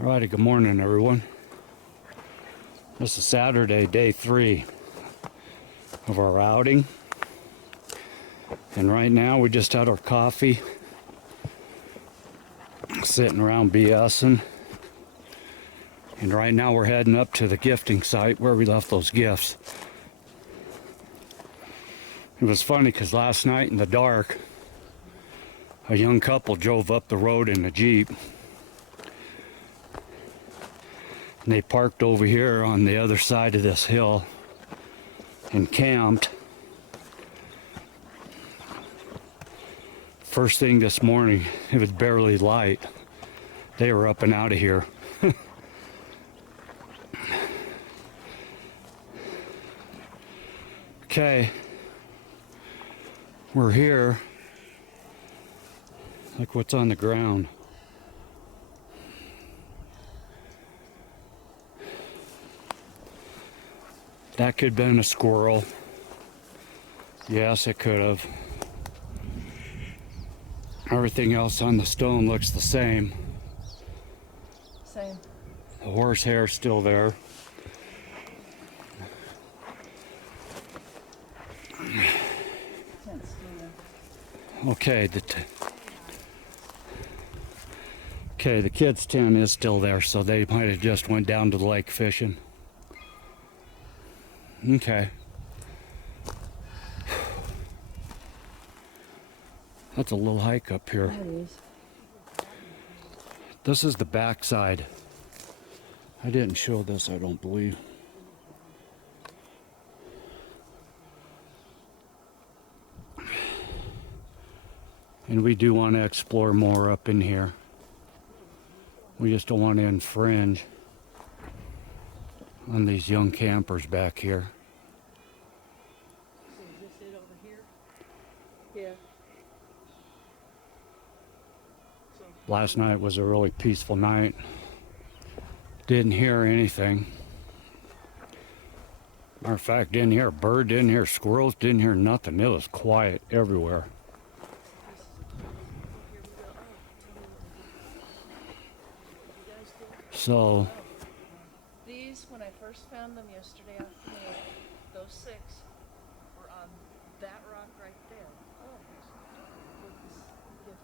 Alrighty, good morning everyone. This is Saturday, day 3 of our outing. And right now we just had our coffee, sitting around BSing. And right now we're heading up to the gifting site where we left those gifts. It was funny because last night in the dark, a young couple drove up the road in a Jeep. And they parked over here on the other side of this hill and camped. First thing this morning, it was barely light. They were up and out of here. Okay, we're here. Look what's on the ground. That could have been a squirrel. Yes, it could have. Everything else on the stone looks the same. Same. The horsehair's still there. Okay, the kids' tent is still there, so they might have just went down to the lake fishing. Okay. That's a little hike up here. That is. This is the back side. I didn't show this, I don't believe. And we do want to explore more up in here. We just don't want to infringe on these young campers back here. So is this it over here? Yeah. So Last night was a really peaceful night. Didn't hear anything. Matter of fact, didn't hear a bird, didn't hear squirrels, didn't hear nothing. It was quiet everywhere. So, these, when I first found them yesterday afternoon, those 6 were on that rock right there. Oh, with this gift.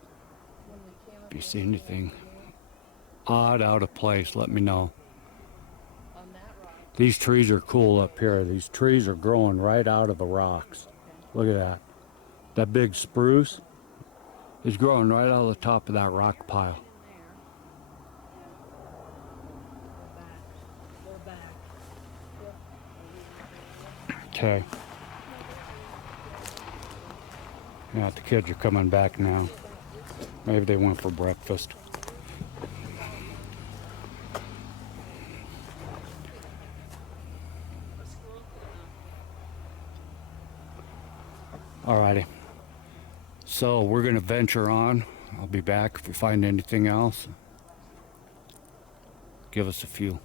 When we came up if you see yesterday anything afternoon, odd, out of place, let me know. on that rock. These trees are cool up here. These trees are growing right out of the rocks. Look at that. That big spruce is growing right out of the top of that rock pile. They're back. Okay. Yeah, the kids are coming back now. Maybe they went for breakfast. Alrighty. So we're gonna venture on. I'll be back if we find anything else. Give us a few.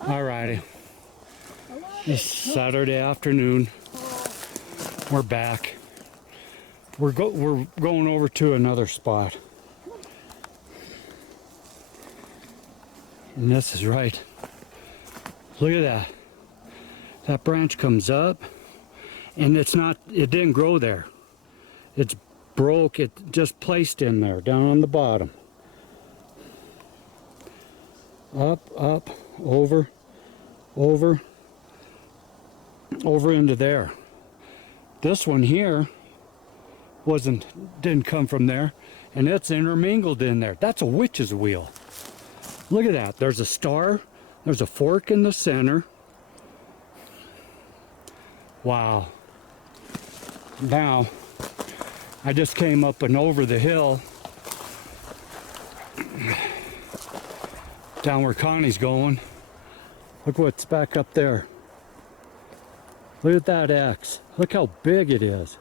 Alrighty. It's Saturday afternoon. We're back. We're going over to another spot. And this is right. Look at that. That branch comes up and it didn't grow there. It's broke, it just placed in there, down on the bottom. Up, over into there. This one here didn't come from there, and it's intermingled in there. That's a witch's wheel. Look at that. There's a star, there's a fork in the center. Wow. Now, I just came up and over the hill down where Connie's going. Look what's back up there. Look at that X. Look how big it is.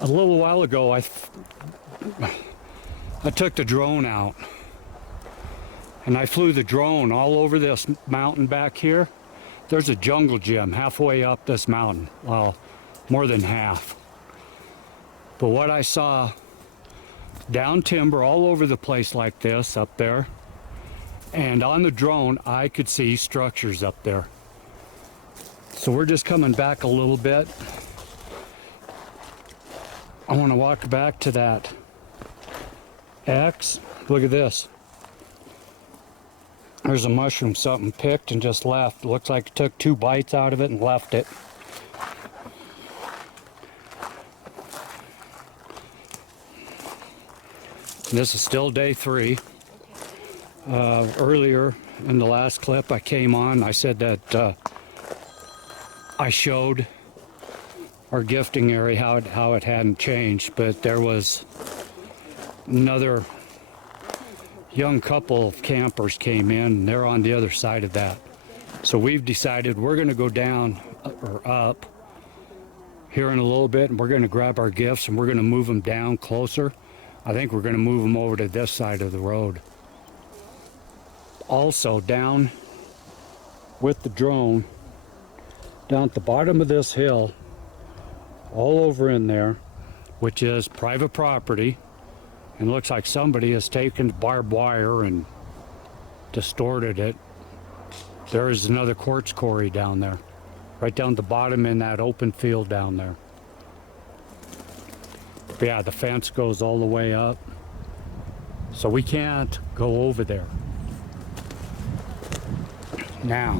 A little while ago, I took the drone out. And I flew the drone all over this mountain back here. There's a jungle gym halfway up this mountain. Well, more than half. But what I saw down timber all over the place like this up there, and on the drone I could see structures up there. So we're just coming back a little bit. I want to walk back to that X. Look at this. There's a mushroom something picked and just left. Looks like it took 2 bites out of it and left it. This is still day 3. Earlier in the last clip I came on, I said that I showed our gifting area how it hadn't changed, but there was another young couple of campers came in, and they're on the other side of that. So we've decided we're going to go down or up here in a little bit, and we're going to grab our gifts and we're going to move them down closer. I think we're going to move them over to this side of the road. Also, down with the drone, down at the bottom of this hill, all over in there, which is private property, and looks like somebody has taken barbed wire and distorted it. There is another quartz quarry down there, right down at the bottom in that open field down there. But yeah, the fence goes all the way up, so we can't go over there. Now,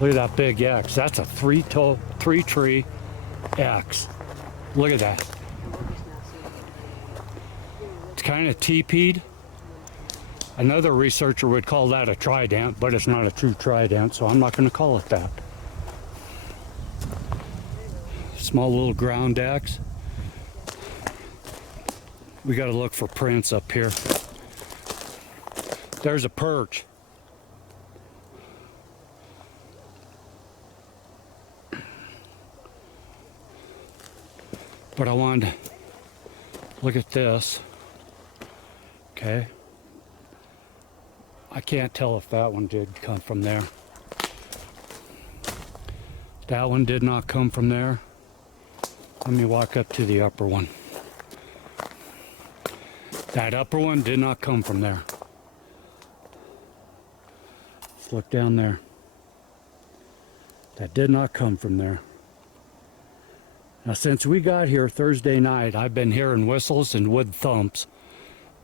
look at that big X. That's a three tree X. Look at that. It's kind of teepeed. Another researcher would call that a trident, but it's not a true trident, so I'm not going to call it that. Small little ground X. We got to look for prints up here. There's a perch. But I wanted to look at this. Okay. I can't tell if that one did come from there. That one did not come from there. Let me walk up to the upper one. That upper one did not come from there. Let's look down there. That did not come from there. Now, since we got here Thursday night, I've been hearing whistles and wood thumps,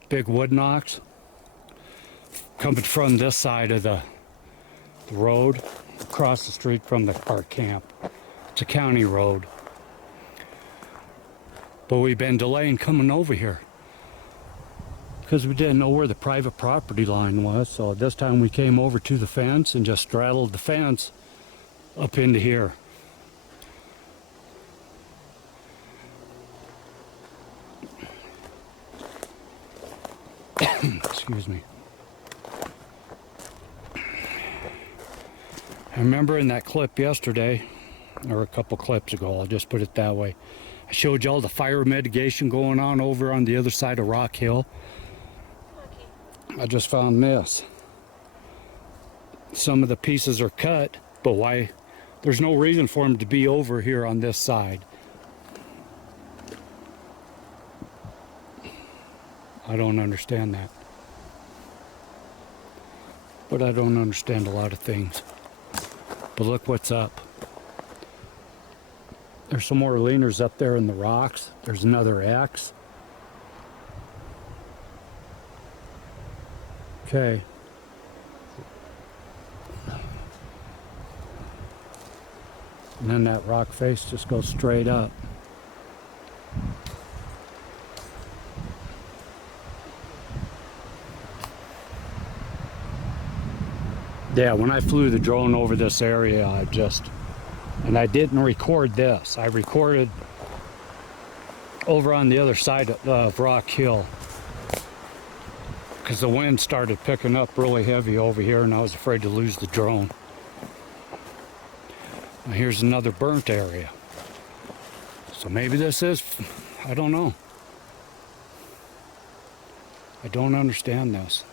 big wood knocks, coming from this side of the road, across the street from our camp. It's a county road. But we've been delaying coming over here because we didn't know where the private property line was. So this time we came over to the fence and just straddled the fence up into here. Excuse me. I remember in that clip yesterday, or a couple clips ago, I'll just put it that way, I showed you all the fire mitigation going on over on the other side of Rock Hill. I just found this. Some of the pieces are cut, but why? There's no reason for them to be over here on this side. I don't understand that. But I don't understand a lot of things. But look what's up. There's some more leaners up there in the rocks. There's another X. Okay. And then that rock face just goes straight up. Yeah, when I flew the drone over this area, and I didn't record this. I recorded over on the other side of Rock Hill because the wind started picking up really heavy over here and I was afraid to lose the drone. Now here's another burnt area. So maybe this is, I don't know. I don't understand this.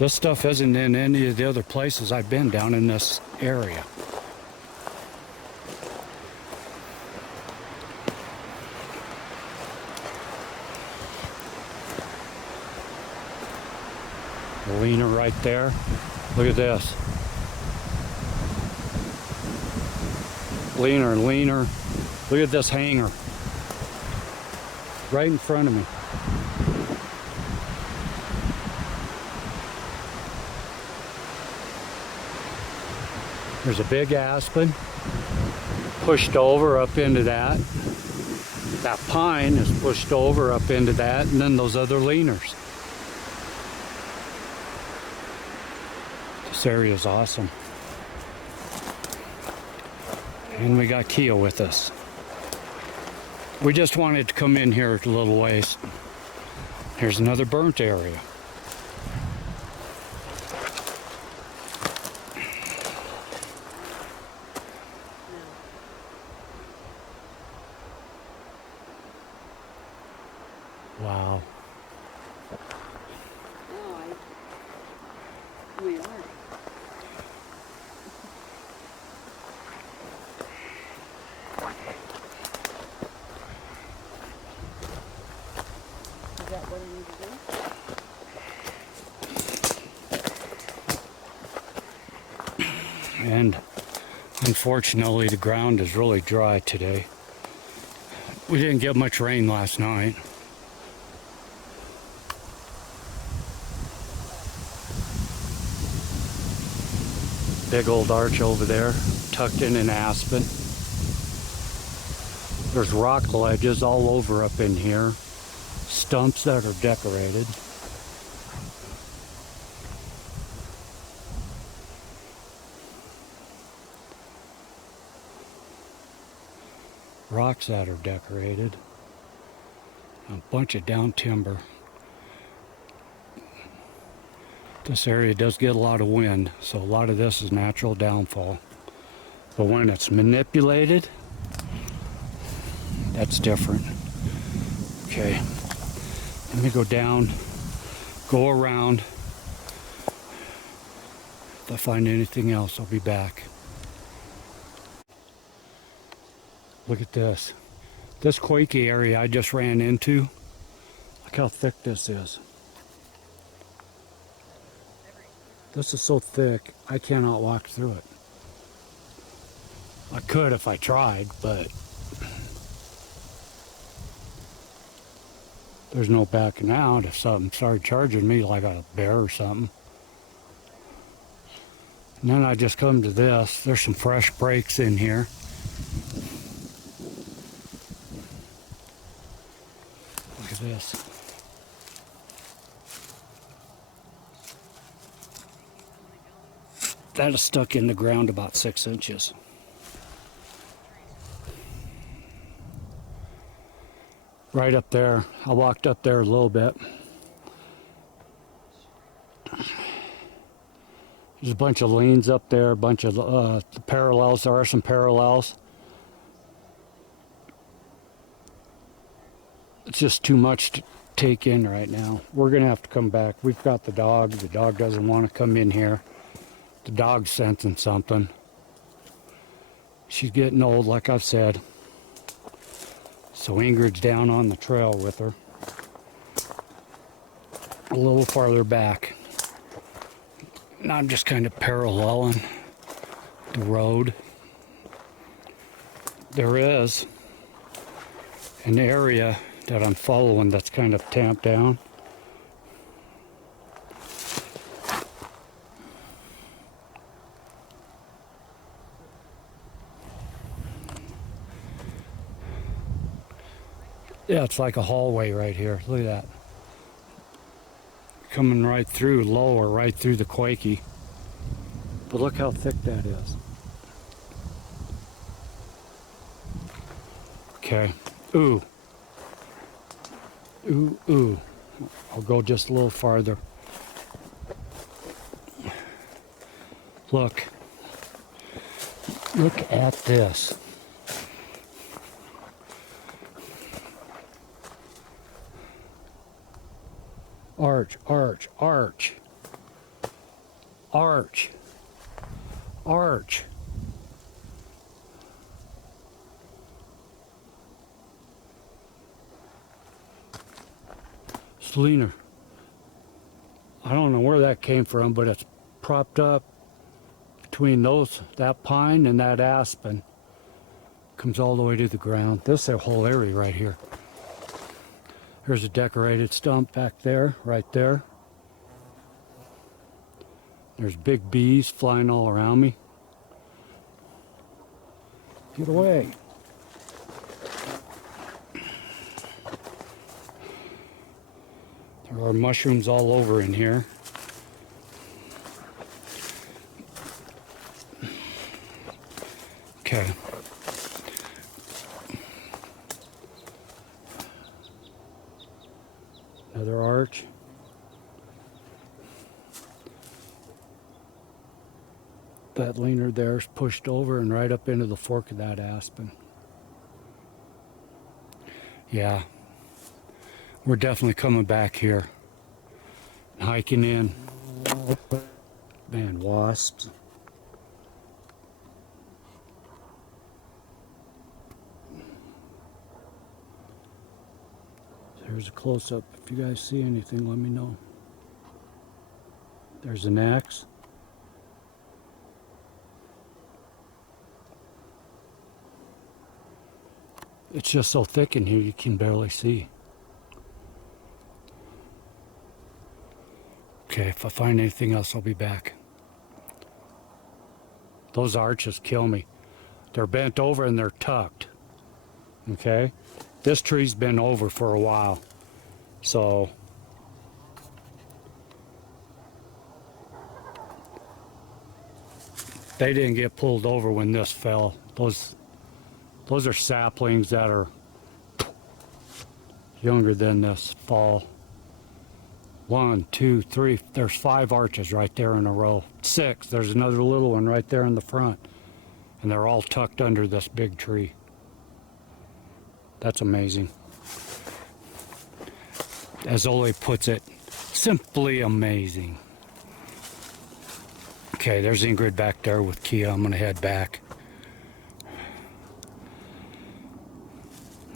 This stuff isn't in any of the other places I've been down in this area. The leaner right there. Look at this. Leaner and leaner. Look at this hanger. Right in front of me. There's a big aspen pushed over up into that. That pine is pushed over up into that, and then those other leaners. This area is awesome. And we got Kia with us. We just wanted to come in here a little ways. Here's another burnt area. Wow. We are. Is that what I need to do? And unfortunately, the ground is really dry today. We didn't get much rain last night. Big old arch over there, tucked in an aspen. There's rock ledges all over up in here. Stumps that are decorated. Rocks that are decorated. A bunch of down timber. This area does get a lot of wind, so a lot of this is natural downfall. But when it's manipulated, that's different. Okay, let me go down, go around. If I find anything else, I'll be back. Look at this. This quakey area I just ran into, look how thick this is. This is so thick, I cannot walk through it. I could if I tried, but there's no backing out if something started charging me like a bear or something. And then I just come to this. There's some fresh breaks in here. Look at this. That is stuck in the ground about 6 inches. Right up there. I walked up there a little bit. There's a bunch of leans up there, a bunch of parallels. There are some parallels. It's just too much to take in right now. We're going to have to come back. We've got the dog. The dog doesn't want to come in here. The dog's sensing something. She's getting old, like I've said. So Ingrid's down on the trail with her. A little farther back. Now I'm just kind of paralleling the road. There is an area that I'm following that's kind of tamped down. Yeah, it's like a hallway right here. Look at that. Coming right through, lower, right through the quakey. But look how thick that is. Okay. Ooh. Ooh, ooh. I'll go just a little farther. Look. Look at this. Arch, arch, arch. Arch. Arch. Selena. I don't know where that came from, but it's propped up between that pine and that aspen. Comes all the way to the ground. This is a whole area right here. Here's a decorated stump back there, right there. There's big bees flying all around me. Get away. There are mushrooms all over in here. Okay. Another arch. That leaner there's pushed over and right up into the fork of that aspen. Yeah, we're definitely coming back here. Hiking in. Man, wasps. Here's a close-up. If you guys see anything, let me know. There's an axe. It's just so thick in here you can barely see. Okay, if I find anything else, I'll be back. Those arches kill me. They're bent over and they're tucked. Okay? This tree's been over for a while. So they didn't get pulled over when this fell. Those are saplings that are younger than this fall. 1, 2, 3, there's 5 arches right there in a row. 6, there's another little one right there in the front. And they're all tucked under this big tree. That's amazing. As Ole puts it, simply amazing. Okay, there's Ingrid back there with Kia. I'm gonna head back.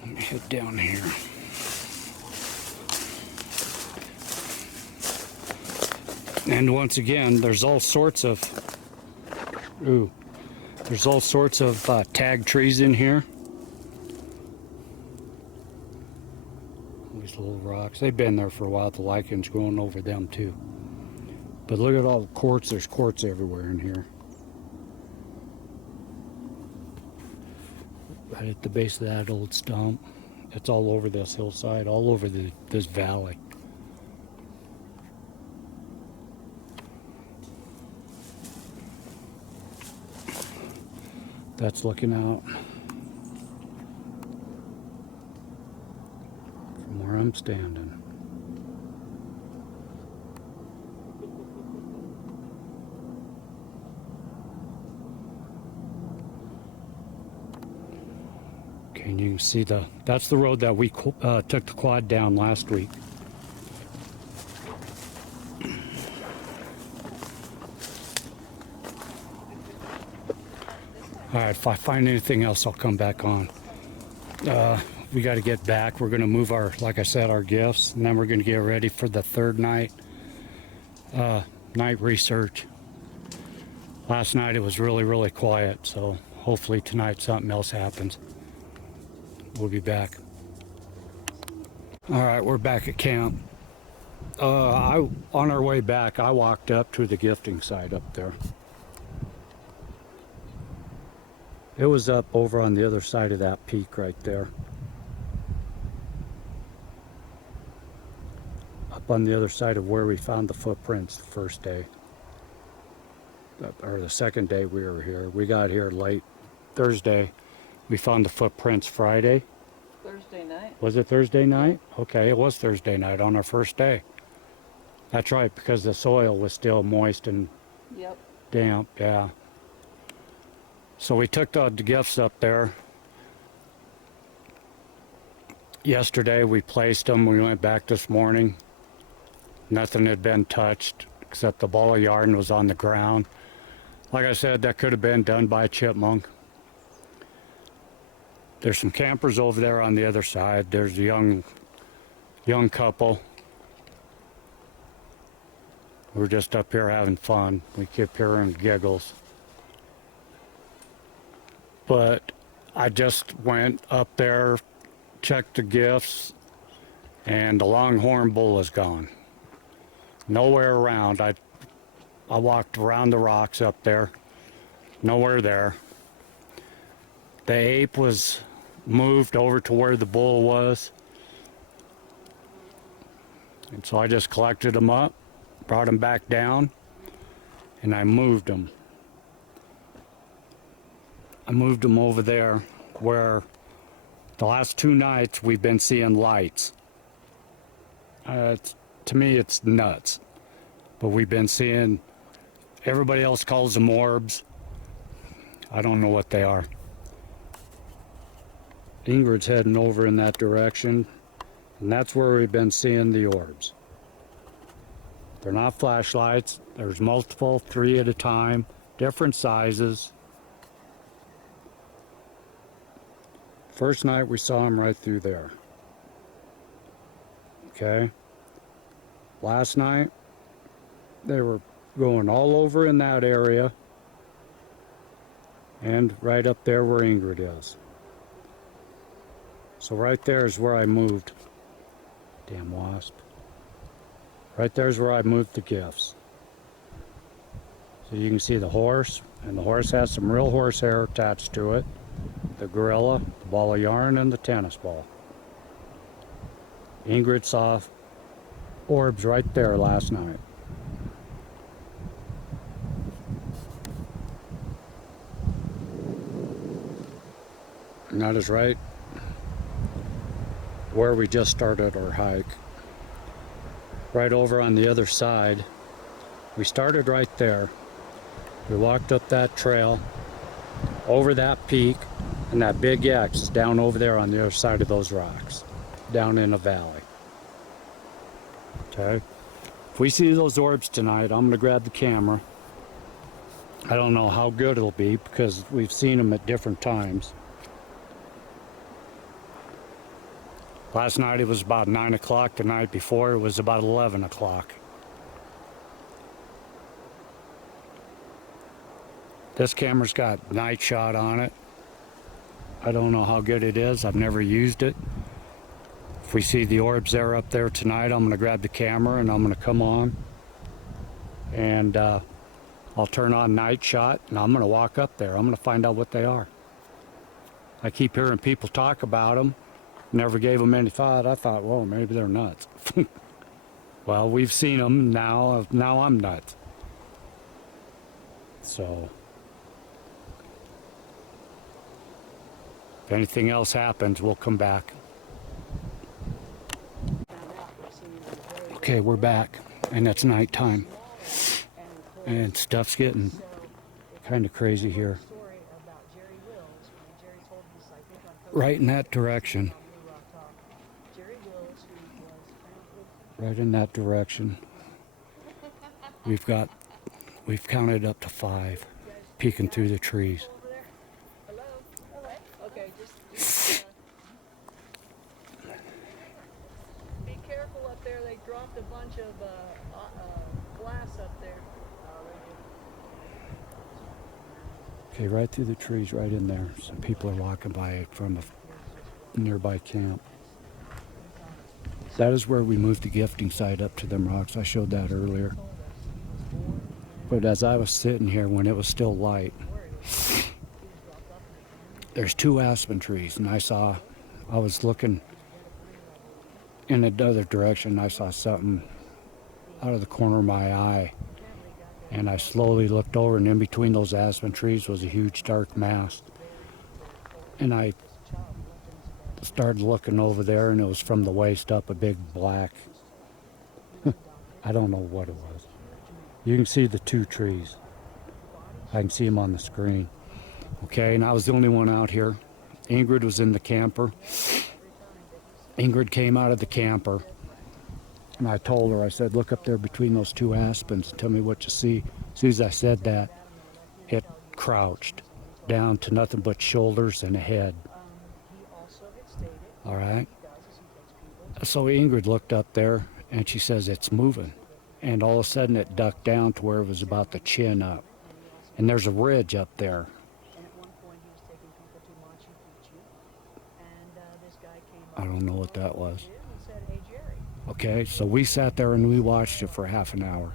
Let me head down here. And once again, there's all sorts of tag trees in here. These little rocks, they've been there for a while. The lichens growing over them too. But look at all the quartz. There's quartz everywhere in here. Right at the base of that old stump. It's all over this hillside, all over this valley. That's looking out from where I'm standing. Okay, and you can see that's the road that we took the quad down last week. All right, if I find anything else, I'll come back on. We got to get back. We're going to move like I said, our gifts, and then we're going to get ready for the third night research. Last night it was really, really quiet, so hopefully tonight something else happens. We'll be back. All right, we're back at camp. On our way back, I walked up to the gifting site up there. It was up over on the other side of that peak right there. Up on the other side of where we found the footprints the first day. Or the second day we were here. We got here late Thursday. We found the footprints Friday. Thursday night. Was it Thursday night? Okay, it was Thursday night on our first day. That's right, because the soil was still moist and damp, yeah. So we took the gifts up there. Yesterday we placed them. We went back this morning. Nothing had been touched rocks that the ball of yarn was on the ground. Like I said, that could have been done by a chipmunk. There's some campers over there on the other side. There's a young couple. We're just up here having fun. We keep hearing giggles. But I just went up there, checked the gifts, and the longhorn bull is gone. Nowhere around. I walked around the rocks up there. Nowhere there. The ape was moved over to where the bull was. And so I just collected them up, brought them back down, and I moved them. I moved them over there where the last 2 nights we've been seeing lights. To me, it's nuts. But we've been seeing, everybody else calls them orbs. I don't know what they are. Ingrid's heading over in that direction, and that's where we've been seeing the orbs. They're not flashlights. There's multiple, 3 at a time, different sizes. First night we saw them right through there. Okay. Last night they were going all over in that area and right up there where Ingrid is. So right there is where I moved. Damn wasp. Right there's where I moved the gifts. So you can see the horse, and the horse has some real horsehair attached to it. The gorilla, the ball of yarn, and the tennis ball. Ingrid saw orbs right there last night. And that is right where we just started our hike. Right over on the other side. We started right there. We walked up that trail, over that peak, and that big X is down over there on the other side of those rocks, down in a valley. Okay? If we see those orbs tonight, I'm going to grab the camera. I don't know how good it'll be because we've seen them at different times. Last night it was about 9 o'clock. The night before it was about 11 o'clock. This camera's got night shot on it. I don't know how good it is. I've never used it. If we see the orbs there up there tonight, I'm going to grab the camera and I'm going to come on. And I'll turn on night shot and I'm going to walk up there. I'm going to find out what they are. I keep hearing people talk about them. Never gave them any thought. I thought, well, maybe they're nuts. Well, we've seen them now. Now I'm nuts. So, if anything else happens, we'll come back. Okay, we're back, and it's nighttime. And stuff's getting kind of crazy here. Right in that direction. Right in that direction. We've counted up to 5 peeking through the trees. Okay, just be careful up there. They dropped a bunch of glass up there. Okay, right through the trees, right in there. Some people are walking by from a nearby camp. That is where we moved the gifting site up to them rocks. I showed that earlier. But as I was sitting here when it was still light, there's 2 aspen trees, and I was looking in another direction. I saw something out of the corner of my eye, and I slowly looked over, and in between those aspen trees was a huge dark mass. And I started looking over there, and it was from the waist up, a big black. I don't know what it was. You can see the 2 trees. I can see them on the screen. Okay, and I was the only one out here. Ingrid was in the camper. Ingrid came out of the camper, And I told her, I said, look up there between those two aspens and tell me what you see. As soon as I said that, it crouched down to nothing but shoulders and a head. All right. So Ingrid looked up there and she says, it's moving. And all of a sudden it ducked down to where it was about the chin up. And there's a ridge up there. I don't know what that was. Okay, so we sat there and we watched it for half an hour.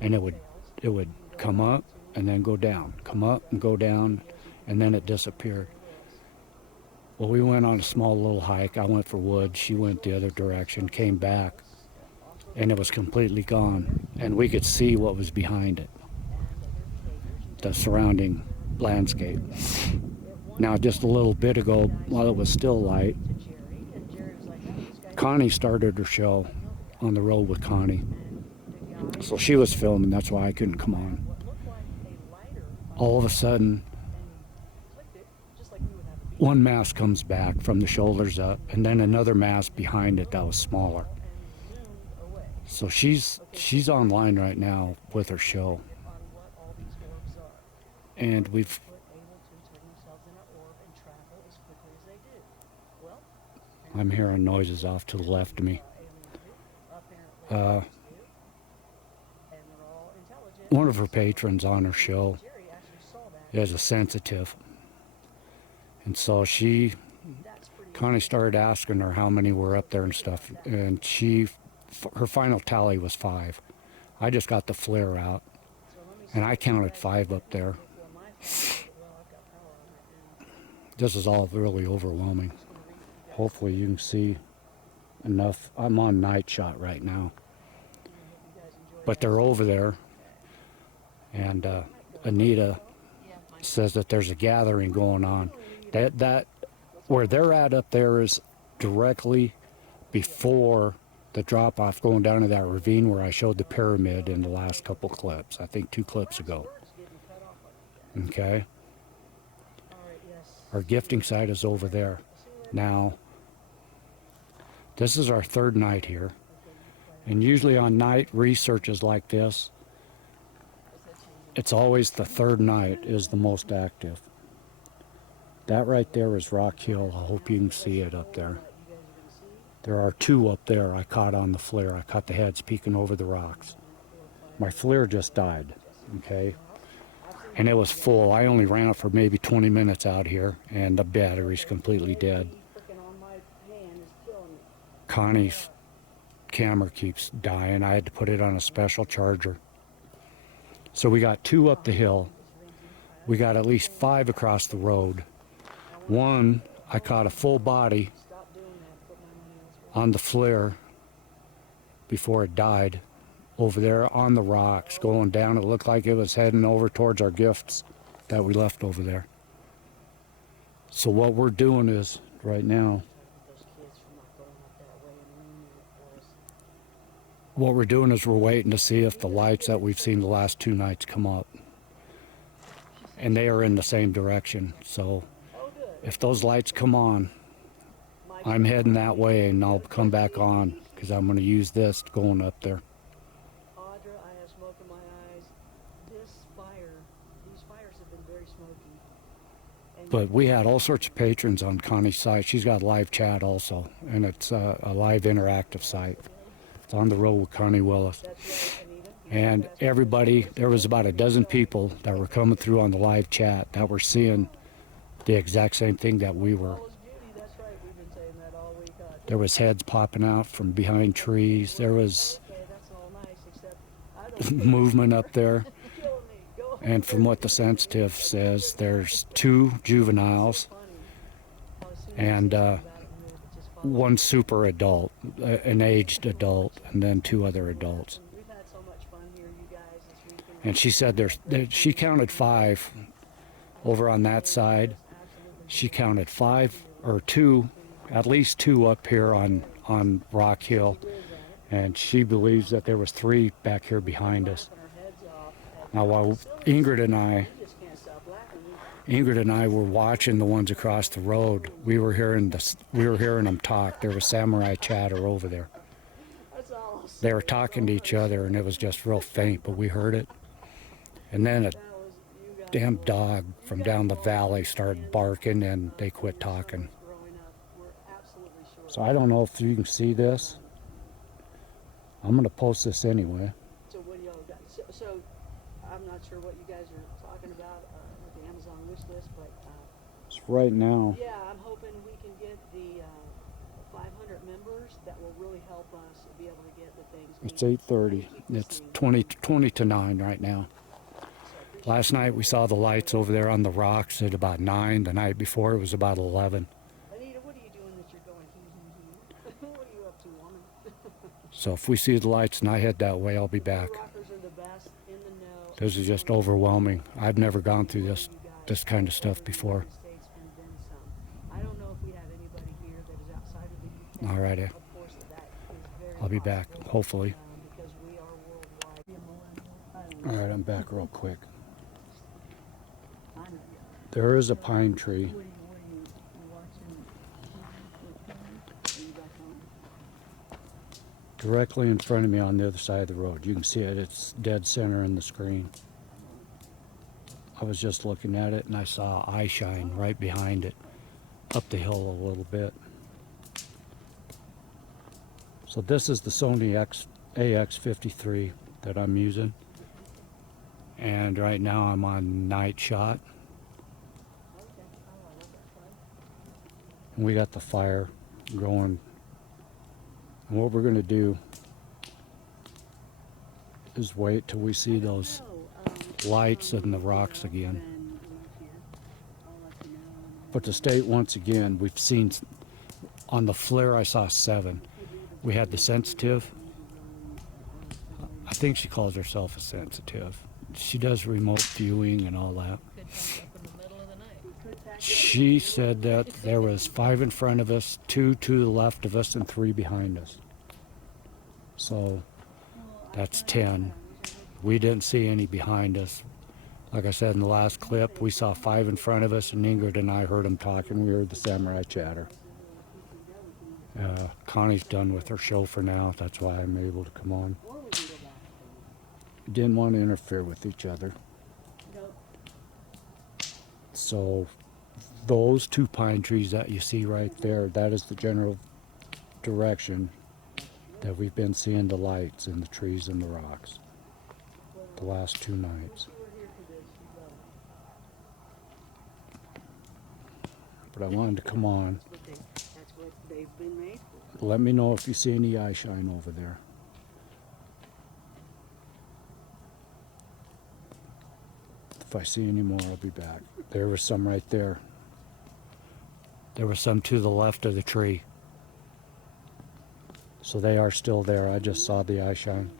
And it would come up and then go down, come up and go down, and then it disappeared. Well, we went on a small little hike. I went for wood. She went the other direction, came back, and it was completely gone. And we could see what was behind it, the surrounding landscape. Now, just a little bit ago, while it was still light, Connie started her show on the road with Connie. So she was filming, that's why I couldn't come on. All of a sudden, one mass comes back from the shoulders up, and then another mass behind it that was smaller. So she's online right now with her show. And I'm hearing noises off to the left of me. One of her patrons on her show is a sensitive. And so Connie started asking her how many were up there and stuff. And her final tally was 5. I just got the flare out. And I counted 5 up there. This is all really overwhelming. Hopefully you can see enough. I'm on night shot right now. But they're over there. And Anita says that there's a gathering going on. That where they're at up there is directly before the drop-off going down to that ravine where I showed the pyramid in the last couple clips. I think 2 clips ago. Okay? Our gifting site is over there. Now, this is our 3rd night here. And usually on night researches like this, it's always the 3rd night is the most active. That right there is Rock Hill. I hope you can see it up there. There are 2 up there I caught on the flare. I caught the heads peeking over the rocks. My flare just died, okay? And it was full. I only ran it for maybe 20 minutes out here, and the battery's completely dead. Connie's camera keeps dying. I had to put it on a special charger. So we got 2 up the hill. We got at least 5 across the road. 1, I caught a full body on the flare before it died over there on the rocks going down. It looked like it was heading over towards our gifts that we left over there. So what we're doing is right now, what we're doing is we're waiting to see if the lights that we've seen the last 2 nights come up. And they are in the same direction. So if those lights come on, I'm heading that way and I'll come back on because I'm going to use this going up there. Audra, I have smoke in my eyes. These fires have been very smoky. But we had all sorts of patrons on Connie's site. She's got live chat also, and it's a live interactive site. It's on the road with Connie Willis. And everybody, there was about a dozen people that were coming through on the live chat that were seeing the exact same thing that we were. There was heads popping out from behind trees. There was movement up there. And from what the sensitive says, there's 2 juveniles and 1 super adult, an aged adult, and then 2 other adults. And she said she counted 5 over on that side. She counted 5 or 2, at least 2 up here on Rock Hill. And she believes that there was 3 back here behind us. Now, while Ingrid and I were watching the ones across the road, we were hearing them talk. There was samurai chatter over there. they were talking to each other, and it was just real faint, but we heard it. And then a damn dog from down the valley started barking, and they quit talking. So I don't know if you can see this. I'm going to post this anyway. So what do y'all got? So I'm not sure what you guys are talking about with the Amazon wish list, but So right now, yeah, I'm hoping we can get the 500 members. That will really help us be able to get the things. it's 8:30. It's 20 to 9 right now. Last night we saw the lights over there on the rocks at about 9. The night before it was about 11. Anita, what are you doing that you're going hee? What are you up to, woman? So if we see the lights and I head that way, I'll be back. Rockers are the best in the know. This is just overwhelming. I've never gone through this kind of stuff before. I don't know if we have anybody here that is outside of the UK. Alrighty, Of course, that is very I'll be back, possible, hopefully. because we are worldwide. Alright, I'm back real quick. There is a pine tree. Directly in front of me on the other side of the road. You can see it, it's dead center in the screen. I was just looking at it and I saw eye shine right behind it, up the hill a little bit. So this is the Sony AX53 that I'm using. And right now I'm on night shot. And we got the fire going. And what we're going to do is wait till we see those lights and the rocks again. But to state once again, we've seen on the flare I saw 7. We had the sensitive. I think she calls herself a sensitive. She does remote viewing and all that. She said that there was 5 in front of us, 2 to the left of us, and 3 behind us. So that's 10. We didn't see any behind us. Like I said in the last clip, we saw 5 in front of us, and Ingrid and I heard them talking. We heard the samurai chatter. Connie's done with her show for now. That's why I'm able to come on. Didn't want to interfere with each other. So those 2 pine trees that you see right there, that is the general direction that we've been seeing the lights in the trees and the rocks the last 2 nights. But I wanted to come on. That's what they've been made for. Let me know if you see any eye shine over there. If I see any more, I'll be back. There was some right there. There was some to the left of the tree. So they are still there. I just saw the eye shine.